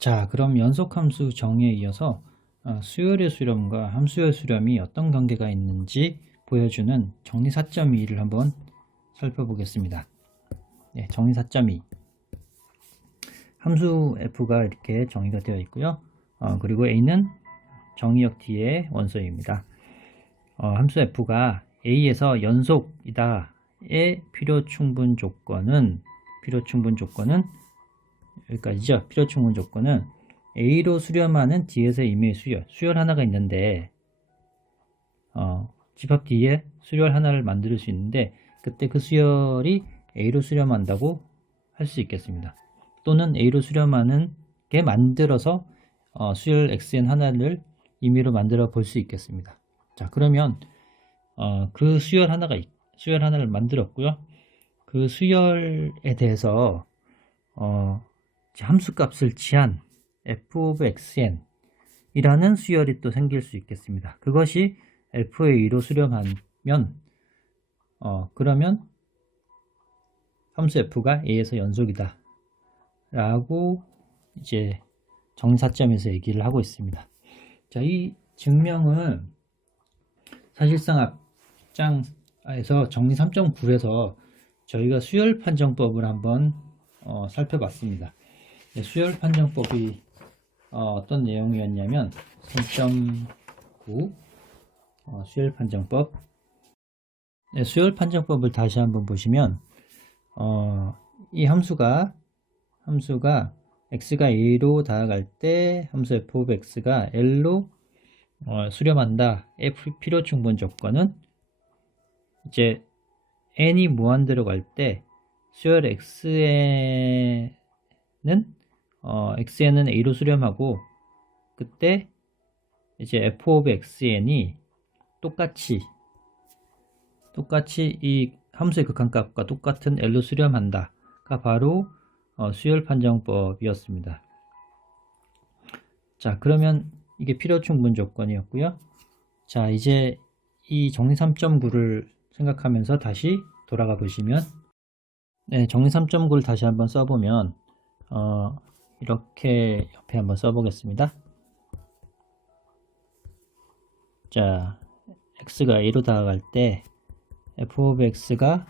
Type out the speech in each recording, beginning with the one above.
자, 그럼 연속함수 정의에 이어서 어, 수열의 수렴과 함수의 수렴이 어떤 관계가 있는지 보여주는 정리 4.2를 한번 살펴보겠습니다. 네, 정리 4.2 함수 f가 이렇게 정의가 되어 있고요. 어, 그리고 a는 정의역 t의 원소입니다. 어, 함수 f가 a에서 연속이다의 필요 충분 조건은 필요 충분 조건은 여기까지죠. 필요 충분 조건은 A로 수렴하는 D에서 임의 수열, 수열 하나가 있는데 어, 집합 D에 수열 하나를 만들 수 있는데 그때 그 수열이 A로 수렴한다고 할 수 있겠습니다. 또는 A로 수렴하는 게 만들어서 어, 수열 XN 하나를 임의로 만들어 볼 수 있겠습니다. 자 그러면 어, 그 수열 하나가 있- 수열 하나를 만들었고요. 그 수열에 대해서 어, 함수값을 취한 f of xn 이라는 수열이 또 생길 수 있겠습니다. 그것이 f의 2로 수렴하면 어, 그러면 함수 f가 a에서 연속이다 라고 이제 정사점에서 얘기를 하고 있습니다. 자, 이 증명은 사실상 앞장에서 정리 3.9에서 저희가 수열 판정법을 한번 어, 살펴봤습니다. 네, 수열 판정법이 어, 떤 내용이었냐면 3.9 어, 수열 판정법 네, 수열 판정법을 다시 한번 보시면 어, 이 함수가 함수가 x가 a로 다가갈 때 함수 f of x가 l로 어, 수렴한다. f 필요 충분 조건은 이제 n이 무한대로 갈 때 수열 xn은 어, xn은 a로 수렴하고 그때 이제 f of xn이 똑같이 똑같이 이 함수의 극한값과 똑같은 l로 수렴한다 가 바로 어, 수열 판정법이었습니다. 자, 그러면 이게 필요 충분 조건이었고요. 자, 이제 이 정리 3.9를 생각하면서 다시 돌아가 보시면 네, 정리 3.9를 다시 한번 써보면 어, 이렇게 옆에 한번 써보겠습니다. 자, x가 a로 다가갈 때 f of x가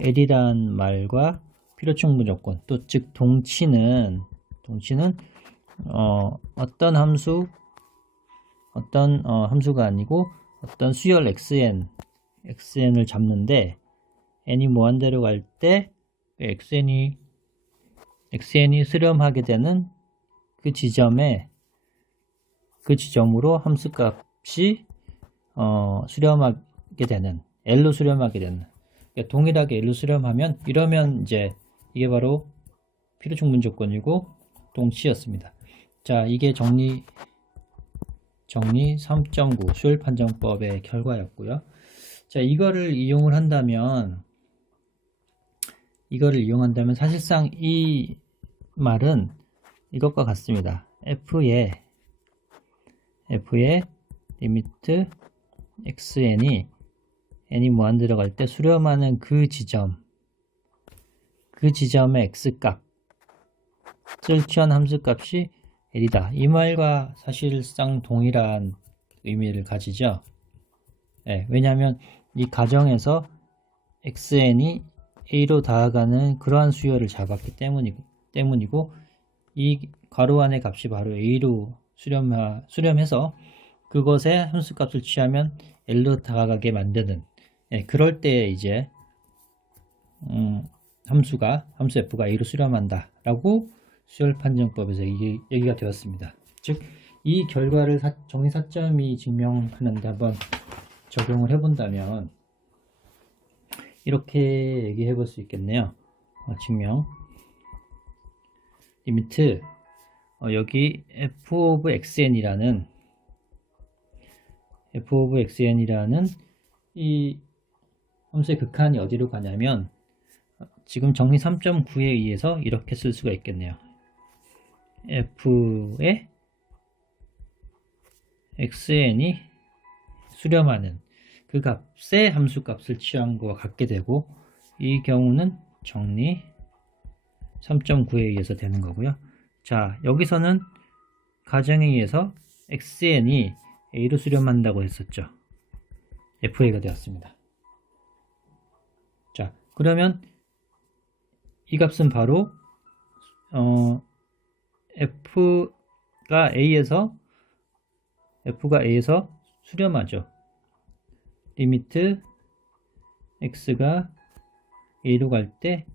l이란 말과 필요 충분 조건 또 즉 동치는 동치는 어, 어떤 함수 어떤 어, 함수가 아니고 어떤 수열 xn xn을 잡는데 n이 무한대로 갈 때 xn이 xn이 수렴하게 되는 그 지점에 그 지점으로 함수값이 어, 수렴하게 되는 l로 수렴하게 되는 그러니까 동일하게 l로 수렴하면 이러면 이제 이게 바로 필요 충분 조건이고 동치였습니다. 자, 이게 정리 정리 3.9 수열 판정법의 결과였고요. 자, 이거를 이용을 한다면 이거를 이용한다면 사실상 이 말은 이것과 같습니다. f의 f의 리미트 xn이 n이 무한 들어갈 때 수렴하는 그 지점 그 지점의 x값을 취한 함수값이 l이다. 이 말과 사실상 동일한 의미를 가지죠. 네, 왜냐하면 이 가정에서 xn이 a로 다가가는 그러한 수열을 잡았기 때문이, 때문이고 이 괄호 안의 값이 바로 a로 수렴하, 수렴해서 그것에 함수값을 취하면 l로 다가가게 만드는 예, 그럴 때 이제 음, 함수가 함수 f가 a로 수렴한다 라고 수열 판정법에서 이게 얘기가 되었습니다. 즉 이 결과를 사- 정의 4.2 증명하는데 한번 적용을 해본다면 이렇게 얘기해 볼 수 있겠네요. 어, 증명 리미트 어, 여기 f of xn이라는 f of xn이라는 이 함수의 극한이 어디로 가냐면 어, 지금 정리 3.9에 의해서 이렇게 쓸 수가 있겠네요. f의 xn이 수렴하는 그 값의 함수 값을 취한 것과 같게 되고 이 경우는 정리 3.9에 의해서 되는 거고요. 자, 여기서는 가정에 의해서 xn이 a로 수렴한다고 했었죠. fa가 되었습니다. 자, 그러면 이 값은 바로 어, f가 a에서 f가 a에서 수렴하죠. 리미트 x가 a로 갈 때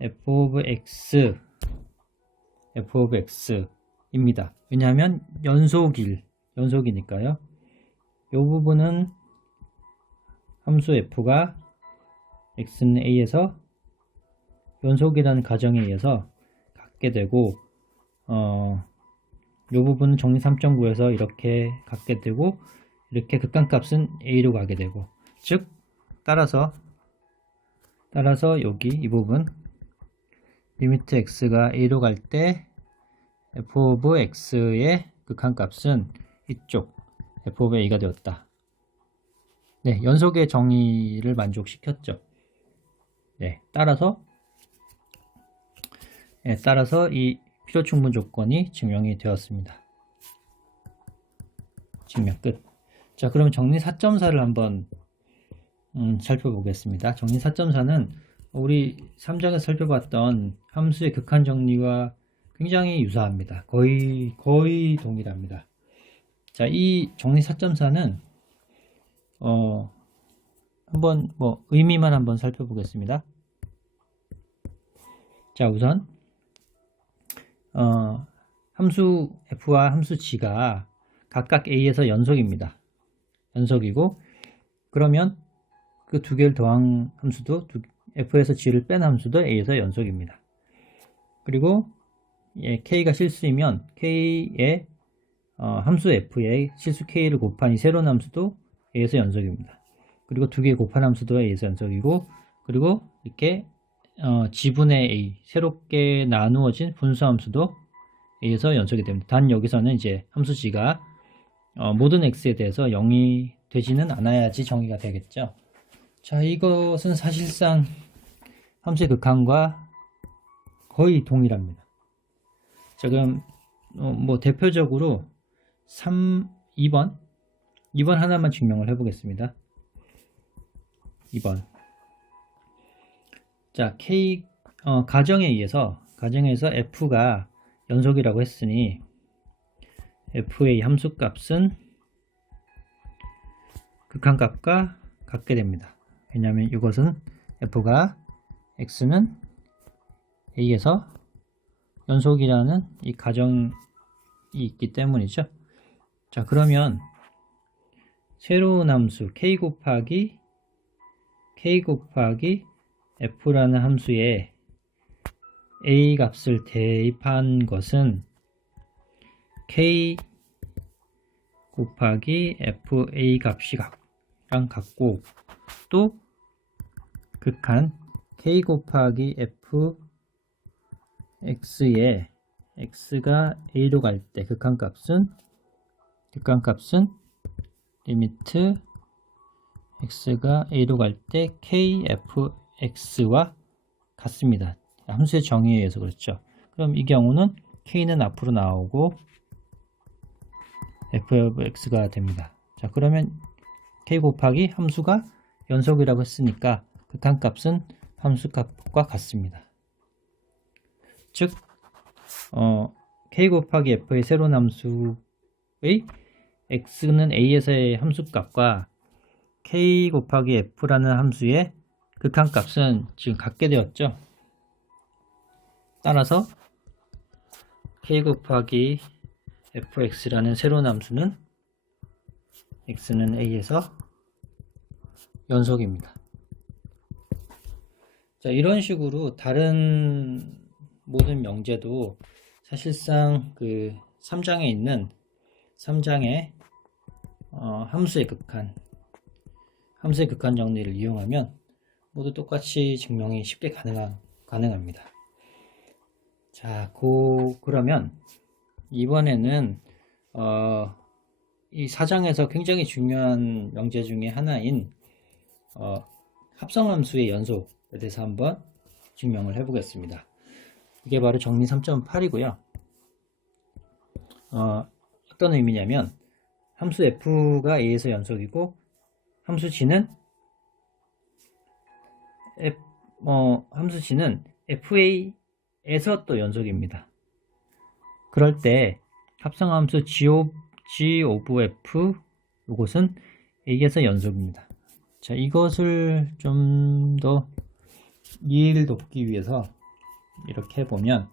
f of x f of x입니다. 왜냐하면 연속일, 연속이니까요. 이 부분은 함수 f가 x는 a에서 연속이라는 가정에 의해서 갖게 되고 어, 이 부분은 정리 3.9에서 이렇게 갖게 되고 이렇게 극한값은 a로 가게 되고 즉 따라서 따라서 여기 이 부분 리미트 x가 a로 갈 때 f of x의 극한값은 이쪽 f of a가 되었다. 네, 연속의 정의를 만족시켰죠. 네, 따라서 네, 따라서 이 필요 충분 조건이 증명이 되었습니다. 증명 끝. 자, 그럼 정리 4.4를 한번 음, 살펴보겠습니다. 정리 4.4는 우리 3장에서 살펴봤던 함수의 극한 정리와 굉장히 유사합니다. 거의 거의 동일합니다. 자, 이 정리 4.4는 어, 한번 뭐 의미만 한번 살펴보겠습니다. 자, 우선 어, 함수 f와 함수 g가 각각 a에서 연속입니다. 연속이고 그러면 그 두 개를 더한 함수도 두, f에서 g를 뺀 함수도 a에서 연속입니다. 그리고 예, k가 실수이면 k의 어, 함수 f의 실수 k를 곱한 이 새로운 함수도 a에서 연속입니다. 그리고 두개 곱한 함수도 a에서 연속이고 그리고 이렇게 어, 지분의 a 새롭게 나누어진 분수 함수도 a에서 연속이 됩니다. 단 여기서는 이제 함수 g가 어, 모든 x에 대해서 0이 되지는 않아야지 정의가 되겠죠. 자, 이것은 사실상 함수의 극한과 거의 동일합니다. 자, 그럼 어, 뭐 대표적으로 3, 2번 2번 하나만 증명을 해보겠습니다. 2번 자, K 어, 가정에 의해서 가정에 의해서 F가 연속이라고 했으니 F의 함수값은 극한값과 같게 됩니다. 왜냐하면 이것은 F가 X는 A에서 연속이라는 이 가정이 있기 때문이죠. 자, 그러면 새로운 함수 K 곱하기 K 곱하기 F라는 함수에 A 값을 대입한 것은 K 곱하기 FA 값이 랑 같고 또 극한 K 곱하기 F X에 X가 A로 갈 때 극한값은 극한값은 리미트 X가 A로 갈 때 KFX와 같습니다. 함수의 정의에 의해서 그렇죠. 그럼 이 경우는 K는 앞으로 나오고 fx가 됩니다. 자, 그러면 k 곱하기 함수가 연속이라고 했으니까 극한값은 함수값과 같습니다. 즉, 어, k 곱하기 f의 새로운 함수의 x는 a에서의 함수값과 k 곱하기 f라는 함수의 극한값은 지금 같게 되었죠. 따라서 k 곱하기 fx라는 새로운 함수는 x는 a에서 연속입니다. 자, 이런 식으로 다른 모든 명제도 사실상 그 3장에 있는 3장의 어, 함수의 극한, 함수의 극한 정리를 이용하면 모두 똑같이 증명이 쉽게 가능한, 가능합니다. 자, 고, 그러면 이번에는 어, 이 사장에서 굉장히 중요한 명제 중에 하나인 어, 합성함수의 연속에 대해서 한번 증명을 해보겠습니다. 이게 바로 정리 3.8이고요. 어, 어떤 의미냐면 함수 f가 a에서 연속이고 함수 g는 f, 어, 함수 g는 fa에서 또 연속입니다. 그럴 때 합성함수 g, o, g of f 이것은 a에서 연속입니다. 자, 이것을 좀 더 이해를 돕기 위해서 이렇게 해보면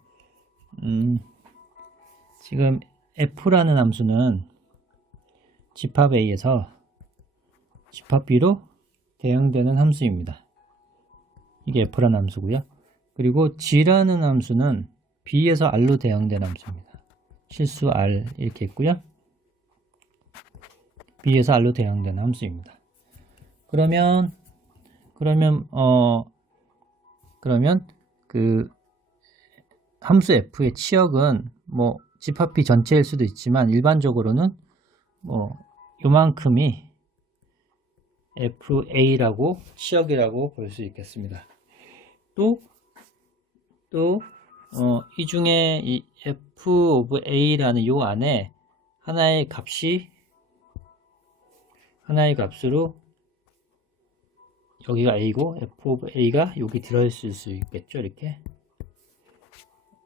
음, 지금 f라는 함수는 집합 a에서 집합 b로 대응되는 함수입니다. 이게 f라는 함수고요. 그리고 g라는 함수는 b에서 r로 대응되는 함수입니다. 실수 r 이렇게 있고요. b에서 r로 대응되는 함수입니다. 그러면 그러면 어 그러면 그 함수 f의 치역은 뭐 집합 b 전체일 수도 있지만 일반적으로는 뭐 요만큼이 fa라고 치역이라고 볼 수 있겠습니다. 또 또 어, 이 중에 이 f of a라는 요 안에 하나의 값이 하나의 값으로 여기가 a고 f of a가 여기 들어있을 수 있겠죠? 이렇게?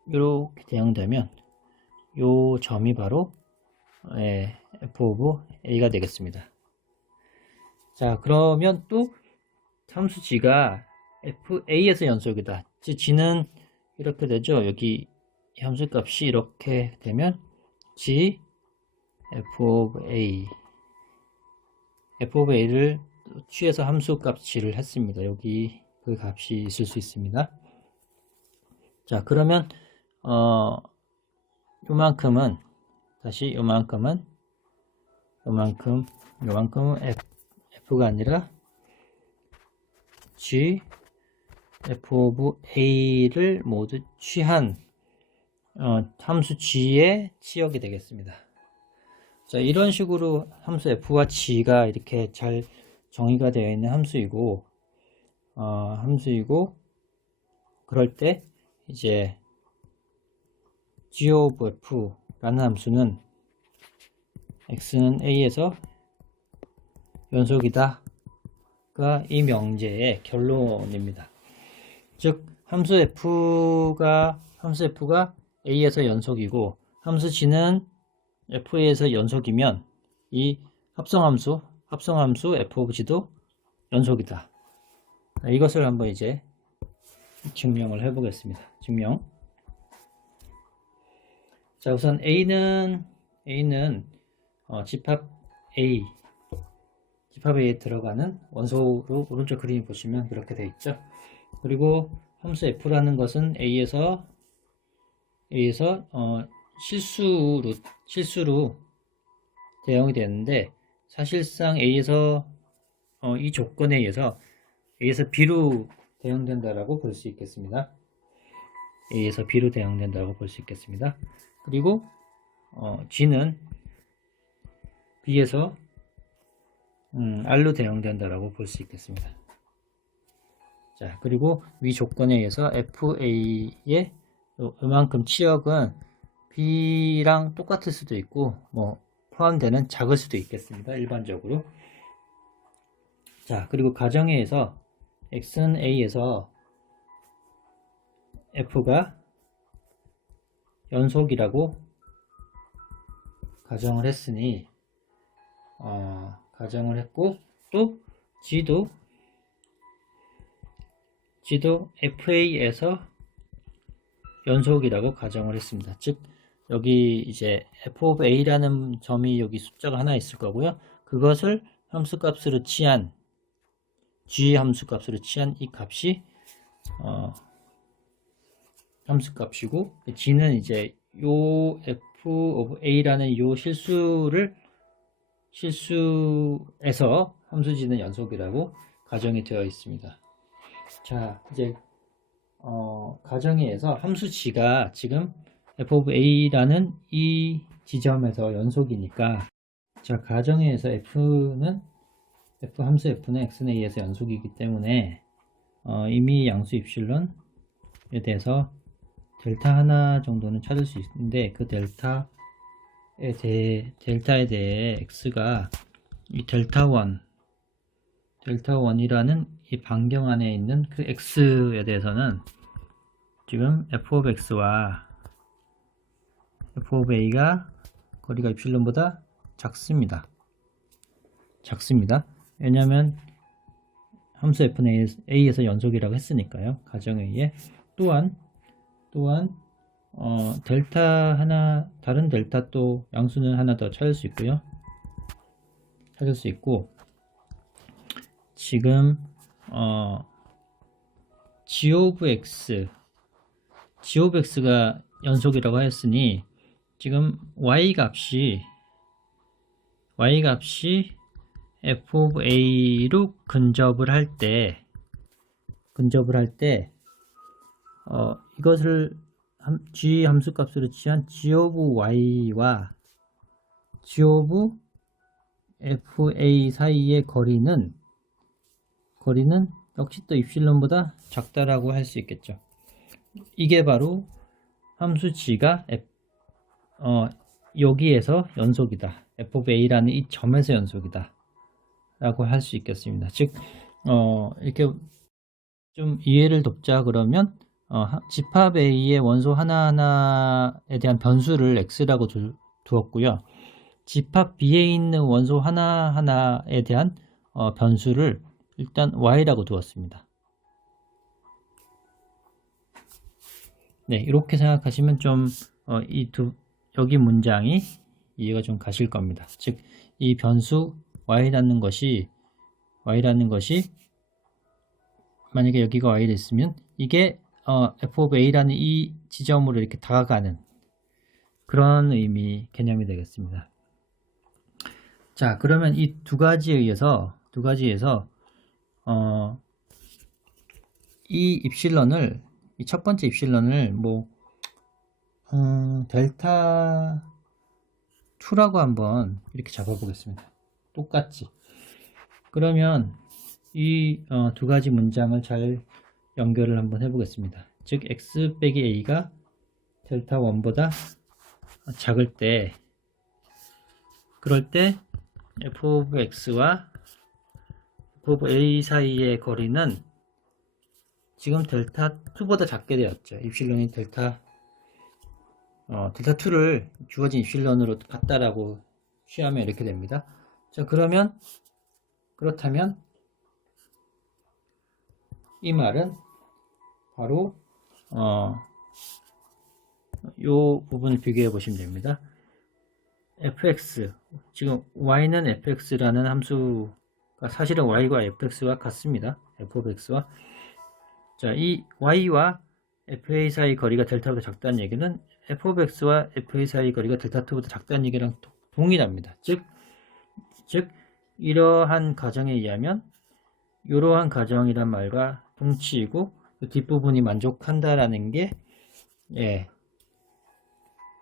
이렇게 대응되면 요 점이 바로 예, f of a가 되겠습니다. 자 그러면 또 함수 g가 fa에서 연속이다. 즉 g는 이렇게 되죠? 여기 함수 값이 이렇게 되면 g f of a f of a를 취해서 함수 값 g를 했습니다. 여기 그 값이 있을 수 있습니다. 자, 그러면 어 요만큼은 다시 요만큼은 요만큼 요만큼은 f, f가 아니라 g f of a를 모두 취한 어, 함수 g의 치역이 되겠습니다. 자, 이런 식으로 함수 f와 g가 이렇게 잘 정의가 되어 있는 함수이고 어, 함수이고 그럴 때 이제 g of f라는 함수는 x는 a에서 연속이다 가 이 명제의 결론입니다. 즉 함수 f가 함수 f가 a에서 연속이고 함수 g는 fa에서 연속이면 이 합성함수 합성함수 f of g도 연속이다. 이것을 한번 이제 증명을 해보겠습니다. 증명. 자, 우선 a는 a는 어, 집합 a 집합 a에 들어가는 원소로 오른쪽 그림 보시면 그렇게 되어 있죠. 그리고 함수 f라는 것은 a에서 a에서 어, 실수로 실수로 대응이 되는데 사실상 A에서 어, 이 조건에 의해서 A에서 B로 대응된다라고 볼 수 있겠습니다. A에서 B로 대응된다고 볼 수 있겠습니다. 그리고 어, G는 B에서 음, R로 대응된다라고 볼 수 있겠습니다. 자, 그리고 위 조건에 의해서 FA의 이만큼 치역은 B랑 똑같을 수도 있고 뭐 포함되는 작을 수도 있겠습니다. 일반적으로. 자, 그리고 가정에 의해서 x는 a에서 f가 연속이라고 가정을 했으니 어, 가정을 했고 또 g도 g도 fa에서 연속이라고 가정을 했습니다. 즉 여기 이제 f of a라는 점이 여기 숫자가 하나 있을 거고요. 그것을 함수 값으로 취한 g 함수 값으로 취한 이 값이 어, 함수 값이고 g는 이제 요 f of a라는 요 실수를 실수에서 함수 g는 연속이라고 가정이 되어 있습니다. 자 이제 어, 가정에 의해서 함수 g가 지금 f of a라는 이 지점에서 연속이니까 자 가정에서 f는 f 함수 f는 x는 a에서 연속이기 때문에 어, 이미 양수 입실론에 대해서 델타 하나 정도는 찾을 수 있는데 그 델타 대해 델타에 대해 x가 이 델타 1 델타 1이라는 이 반경 안에 있는 그 x에 대해서는 지금 f of x와 f of a가 거리가 입실론보다 작습니다. 작습니다. 왜냐하면 함수 f는 a에서 연속이라고 했으니까요. 가정에 의해 또한 또한 어, 델타 하나 다른 델타 또 양수는 하나 더 찾을 수 있고요. 찾을 수 있고 지금 어, g of x g of x가 연속이라고 하였으니 지금 y 값이 y 값이 f of a로 근접을 할 때 근접을 할때 어, 이것을 함- g 함수 값으로 취한 g of y와 g of fa 사이의 거리는 거리는 역시 또 입실론보다 작다라고 할 수 있겠죠. 이게 바로 함수 g가 f, 어, 여기에서 연속이다. f of a라는 이 점에서 연속이다. 라고 할 수 있겠습니다. 즉, 어, 이렇게 좀 이해를 돕자 그러면 어, 하- 집합 A의 원소 하나하나에 대한 변수를 x라고 두, 두었고요. 집합 B에 있는 원소 하나하나에 대한 어, 변수를 일단 y라고 두었습니다. 네, 이렇게 생각하시면 좀, 어, 이 두, 여기 문장이 이해가 좀 가실 겁니다. 즉, 이 변수 y라는 것이, y라는 것이, 만약에 여기가 y 됐으면, 이게, 어, f of a라는 이 지점으로 이렇게 다가가는 그런 의미, 개념이 되겠습니다. 자, 그러면 이 두 가지에 의해서, 두 가지에서, 어, 이 입실런을, 이 첫 번째 입실런을 뭐, 음, 델타 2라고 한번 이렇게 잡아 보겠습니다. 똑같이. 그러면 이 어, 두 가지 문장을 잘 연결을 한번 해보겠습니다. 즉, x 빼기 a가 델타 1보다 작을 때, 그럴 때 f of x와 f of a 사이의 거리는 지금 델타 2보다 작게 되었죠. 입실론이 델타 어, 델타 2를 주어진 입실론으로 같다라고 취하면 이렇게 됩니다. 자, 그러면 그렇다면 이 말은 바로 어, 요 부분을 비교해 보시면 됩니다. fx 지금 y는 fx라는 함수가 사실은 y과 fx와 같습니다. f of x와 자, 이 y와 fa 사이 거리가 델타보다 작다는 얘기는 f of x와 fa 사이 거리가 델타 2보다 작다는 얘기랑 도- 동일합니다. 즉, 즉 이러한 가정에 의하면 이러한 가정이란 말과 동치이고 그 뒷부분이 만족한다라는 게 예,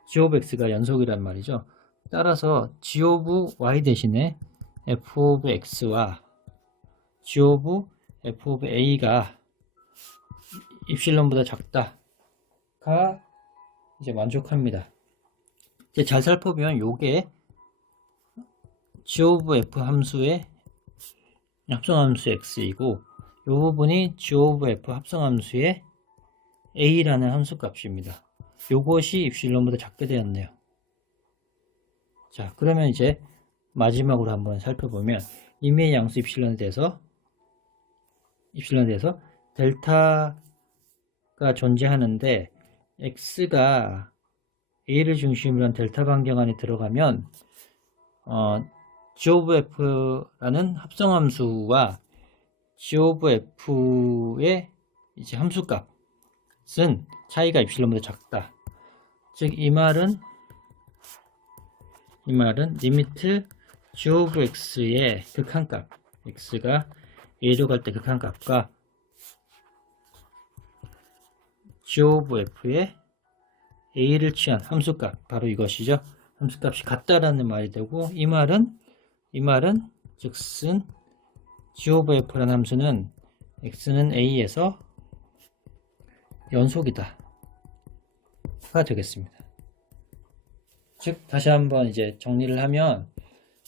g of x가 연속이란 말이죠. 따라서 g of y 대신에 f of x와 g of f of a가 입실론보다 작다가 이제 만족합니다. 이제 잘 살펴보면 요게 g of f 함수의 합성함수 x이고 요 부분이 g of f 합성함수의 a라는 함수 값입니다. 요것이 입실론보다 작게 되었네요. 자, 그러면 이제 마지막으로 한번 살펴보면 임의의 양수 입실론에 대해서 입실론에 대해서 델타가 존재하는데 x가 a를 중심으로 한 델타 반경 안에 들어가면 어, g of f라는 합성 함수와 g of f의 이제 함수값은 차이가 입실론보다 작다. 즉 이 말은 이 말은 리미트 g of x의 극한값 x가 a로 갈 때 극한값과 g of f의 a를 취한 함수값 바로 이것이죠. 함수값이 같다라는 말이 되고 이 말은 이 말은 즉슨 g of f라는 함수는 x는 a에서 연속이다 가 되겠습니다. 즉 다시 한번 이제 정리를 하면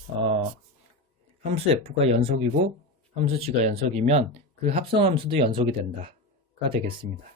어, 함수 f가 연속이고 함수 g가 연속이면 그 합성함수도 연속이 된다가 되겠습니다.